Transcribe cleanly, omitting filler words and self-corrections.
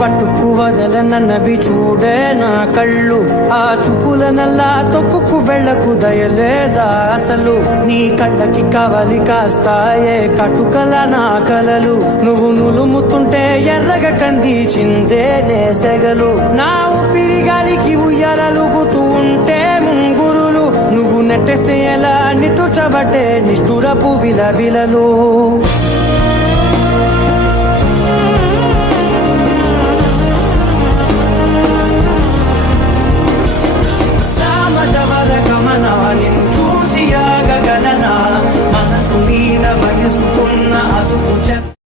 పట్టుకు వదలనన్నవి చూడే నా కళ్ళు, ఆ చూపుల నల్లా తొక్కుకు వెళ్ళకు దయలేదా అసలు. నీ కళ్ళకి కవలి కాస్తాయే కటుకల నా కలలు, నువ్వు నులుముతుంటే ఎర్రగా కందిచిందే నేసెగలు. నా ఊపిరి గాలికి ఉయ్యాలలుగుతూ ఉంటే ముంగురులు, నువ్వు నెట్టేస్తే ఎలా నిట్టుచబట్టే నిష్ఠురపు విలవిలలు.